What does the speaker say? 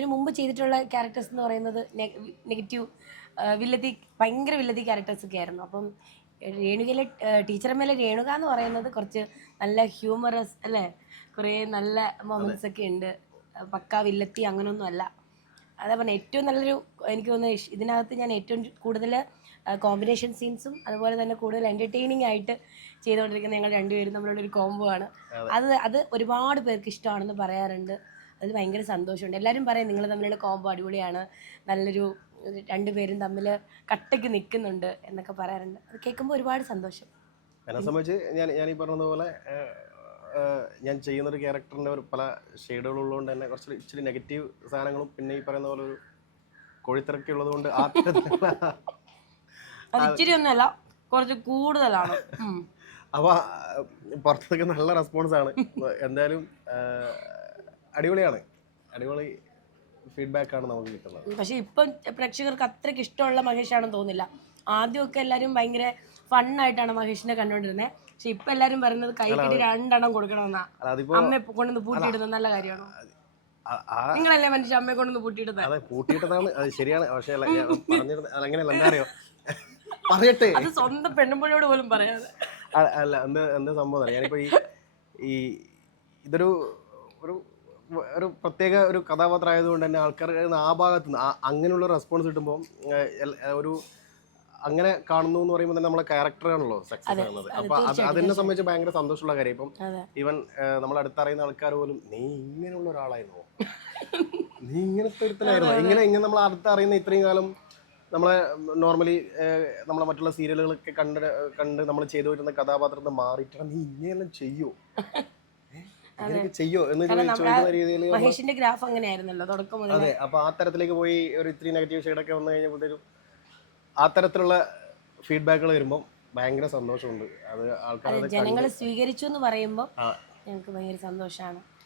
ഇതിനു മുമ്പ് ചെയ്തിട്ടുള്ള ക്യാരക്ടേഴ്സ് എന്ന് പറയുന്നത് നെഗറ്റീവ് വില്ലത്തി, ഭയങ്കര വില്ലത്തി ക്യാരക്ടേഴ്സ് ഒക്കെ ആയിരുന്നു. അപ്പം രേണുകയിലെ ടീച്ചറമ്മയിലെ രേണുക എന്ന് പറയുന്നത് കുറച്ച് നല്ല ഹ്യൂമറസ് അല്ലേ, കുറേ നല്ല മൊമെന്റ്സ് ഒക്കെ ഉണ്ട്. പക്കാ വില്ലത്തി അങ്ങനെയൊന്നും അല്ല. അതേ പറഞ്ഞ ഏറ്റവും നല്ലൊരു, എനിക്ക് തോന്നുന്നു ഇതിനകത്ത് ഞാൻ ഏറ്റവും കൂടുതൽ കോമ്പിനേഷൻ സീൻസും അതുപോലെ തന്നെ കൂടുതൽ എൻ്റർടൈനിങ് ആയിട്ട് ചെയ്തുകൊണ്ടിരിക്കുന്ന ഞങ്ങൾ രണ്ടുപേരും നമ്മളുടെ ഒരു കോംബോ ആണ്. അത് ഒരുപാട് പേർക്ക് ഇഷ്ടമാണെന്ന് പറയാറുണ്ട്. അതിൽ ഭയങ്കര സന്തോഷമുണ്ട്. എല്ലാവരും പറയും നിങ്ങൾ തമ്മിലുള്ള കോംബോ അടിപൊളിയാണ്, നല്ലൊരു രണ്ടുപേരും തമ്മിൽ കട്ടയ്ക്ക് നിൽക്കുന്നുണ്ട് എന്നൊക്കെ പറയാറുണ്ട്. അത് കേൾക്കുമ്പോൾ ഒരുപാട് സന്തോഷം. എന്നെ സംബന്ധിച്ച് ഞാൻ ഈ പറഞ്ഞതുപോലെ ഞാൻ ചെയ്യുന്നൊരു ക്യാരക്ടറിൻ്റെ ഒരു പല ഷെയ്ഡുകളുള്ളതുകൊണ്ട് തന്നെ കുറച്ച് ഇച്ചിരി നെഗറ്റീവ് സാധനങ്ങളും പിന്നെ ഈ പറയുന്ന പോലെ ഒരു കോഴിത്തിറക്കി ഉള്ളത് കൊണ്ട് ആ അത് ഇച്ചിരി ഒന്നുമല്ല, കുറച്ച് കൂടുതലാണ്. അപ്പോൾ പുറത്തൊക്കെ നല്ല റെസ്പോൺസാണ്. എന്തായാലും അടിപൊളിയാണ്, അടിപൊളി ഫീഡ്ബാക്കാണ് നമുക്ക് കിട്ടുന്നത്. പക്ഷെ ഇപ്പം പ്രേക്ഷകർക്ക് അത്രയ്ക്ക് ഇഷ്ടമുള്ള മഹേഷാണെന്ന് തോന്നുന്നില്ല. ആദ്യമൊക്കെ എല്ലാവരും ഭയങ്കര ഫണ്ണായിട്ടാണ് മഹേഷിനെ കണ്ടുകൊണ്ടിരുന്നത്. പക്ഷെ ഇപ്പൊ എല്ലാരും പറയുന്നത് കൈ കിട്ടി 2 എണ്ണം കൊടുക്കണമെന്നാ. അമ്മയെ കൊണ്ടുവന്ന് പൂട്ടിയിടുന്നത് നല്ല കാര്യമാണോ? നിങ്ങളല്ലേ മനുഷ്യ അമ്മയെ കൊണ്ടുവന്ന് പൂട്ടിയിടുന്നത്? അതെ, പൂട്ടിയിട്ടതാണ്, അത് ശരിയാണ്. പക്ഷെ അങ്ങനെയല്ല, എന്താ അറിയോ, പറയട്ടെ, അത് സ്വന്തം പെണ്ണുമ്പോഴോട് പോലും പറയാതെ. അല്ല, എന്താ സംഭവം അറിയാം. ഞാനിപ്പോ ഈ ഇതൊരു ഒരു ഒരു പ്രത്യേക ഒരു കഥാപാത്രം ആയതുകൊണ്ട് തന്നെ ആൾക്കാർ ആ ഭാഗത്ത് നിന്ന് അങ്ങനെയുള്ള റെസ്പോൺസ് കിട്ടുമ്പോൾ ഒരു അങ്ങനെ കാണുന്നു എന്ന് പറയുമ്പോൾ തന്നെ നമ്മളെ ക്യാരക്ടറാണല്ലോ സക്സസ് ആകുന്നത്. അപ്പൊ അതിനെ സംബന്ധിച്ച് ഭയങ്കര സന്തോഷമുള്ള കാര്യം. ഇപ്പം ഈവൻ നമ്മൾ അടുത്തറിയുന്ന ആൾക്കാർ പോലും നീ ഇങ്ങനെയുള്ള ഒരാളായിരുന്നോ, നീ ഇങ്ങനത്തെ ഒരുത്തനായിരുന്നോ, ഇങ്ങനെ നമ്മൾ അടുത്തറിയുന്ന ഇത്രയും കാലം നമ്മളെ നോർമലി നമ്മളെ മറ്റുള്ള സീരിയലുകളൊക്കെ കണ്ട് നമ്മൾ ചെയ്തു വരുന്ന കഥാപാത്രത്തെ മാറിയിട്ട് നീ ഇങ്ങനെയെല്ലാം ചെയ്യോ, ഇങ്ങനെയൊക്കെ ചെയ്യോ എന്ന് ചോദിക്കുന്ന രീതിയിൽ മഹേഷിന്റെ ഗ്രാഫ് അങ്ങനെയായിരുന്നല്ലോ തുടക്കം മുതൽ. അതെ, അപ്പൊ ആ തരത്തിലേക്ക് പോയി ഒരു ഇത്തിരി നെഗറ്റീവ് ഷെയ്ഡൊക്കെ വന്നു കഴിഞ്ഞപ്പോഴത്തേക്കും ആ തരത്തിലുള്ള ഫീഡ്ബാക്കുകൾ വരുമ്പോൾ ഭയങ്കര സന്തോഷമുണ്ട്. അത് ആൾക്കാർ ജനങ്ങൾ സ്വീകരിച്ചു എന്ന് പറയുമ്പോൾ ഞങ്ങൾക്ക് ഭയങ്കര സന്തോഷമാണ്.